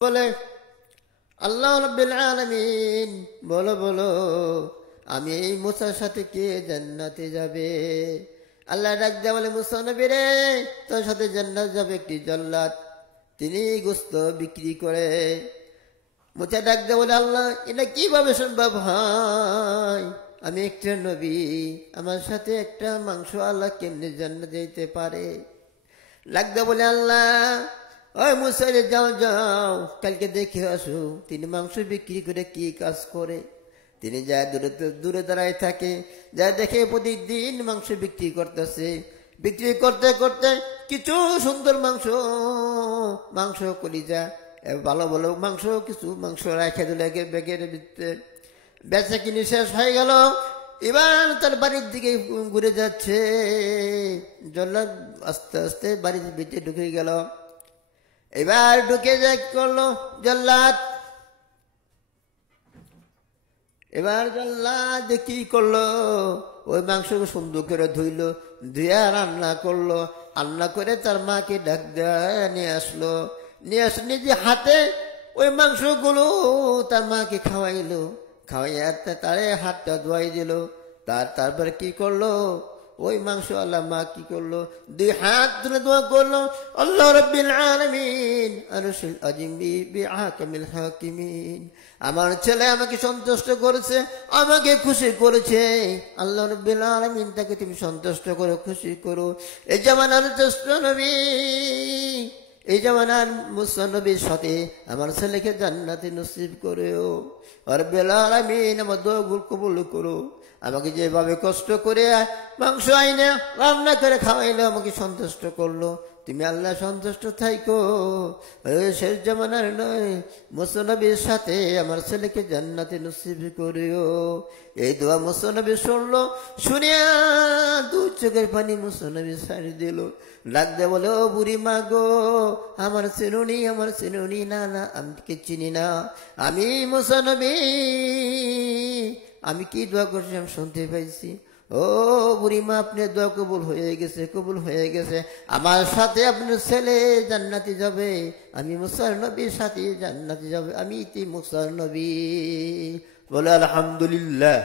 বলে আল্লাহ রাব্বুল আলামিন বলো বলো আমি এই মুসার সাথে কে জান্নাতে যাবে? আল্লাহ ডাক দেয়া বলে, মুসা নবী রে, তোর সাথে জান্নাত যাবে একটি জল্লাদ, তিনি গোস্ত বিক্রি করে। মুসা ডাক দেয়া বলে, আল্লাহ এটা কিভাবে সম্ভব হয়? আমি একটা নবী, আমার সাথে একটা মাংস আল্লাহ কেমনে জান্নাত যেতে পারে? ডাক দেয়া বলে, আল্লাহ ওই মুসা রে, যাও যাও কালকে দেখে আসো তিনি মাংস বিক্রি করে কি কাজ করে। তিনি যা দূরে দাঁড়ায় থাকে, যা দেখে প্রতিদিন মাংস বিক্রি করতেছে। বিক্রি করতে করতে কিছু সুন্দর মাংস কলিজা ভালো ভালো মাংস কিছু মাংস রেখে দিল ব্যাগের ভিতরে। বেচা কিনে শেষ হয়ে গেল। এবার তার বাড়ির দিকে ঘুরে যাচ্ছে। জল্লাদ আস্তে আস্তে বাড়ির ভিতরে ঢুকে গেল। এবার ঢুকে যাই করলো জল্লাদ। এবার জল্লাদ কি করলো, ওই মাংস সুন্দর করে ধুইলো, ধুইয়া রান্না করলো। রান্না করে তার মাকে ডাক দেয়া নিয়ে আসলো। নিয়ে আসে নিজে হাতে ওই মাংসগুলো তার মাকে খাওয়াইলো। খাওয়াইয়া তারে হাতটা ধোয়াই দিল। তারপরে কি করলো, ওই মাংস আল্লাহ মা কি করলো, দুই হাত তুলে দোয়া করলো, আল্লাহ রাব্বিল আলামিন আরশুল আযীম বিআহকামিল হাকিমিন, আমার ছেলে আমাকে সন্তুষ্ট করেছে, আমাকে খুশি করেছে। আল্লাহ রাব্বিল আলামিন তাকে তুমি সন্তুষ্ট করো, খুশি করো। এই জামানার শ্রেষ্ঠ নবী, এই জামানার মুসা নবীর সাথে আমার ছেলেকে জান্নাতে নসিব করেও। রব্বুল আলামিন আমার দোয়া কবুল করো। আমাকে যেভাবে কষ্ট করে মাংস আইনে রান্না করে খাওয়াইলো, আমাকে সন্তুষ্ট করলো, তুমি আল্লাহ সন্তুষ্ট থাইকো। শেষ জামানার নয় মুসা নবীর সাথে আমার ছেলেকে জান্নাতে নসিব করিও। এই দোয়া মুসা নবী শুনলো। শুনিয়া দুই চোখের পানি মুসা নবী ছাড়ি দিল। ডাক দে বলে, ও বুড়ি মা গো, আমার চিনুনি না না, আমি চিনি না, আমি মুসা নবী, আমি কি দোয়া করছি আমি শুনতে পাইছি। ও বুড়িমা, আপনার দোয়া কবুল হয়ে গেছে। আমার সাথে আপনার ছেলে জান্নাতে যাবে, আমি মুসার নবীর সাথে জান্নাতে যাবে, আমি মুসার নবী। বলে আলহামদুলিল্লাহ।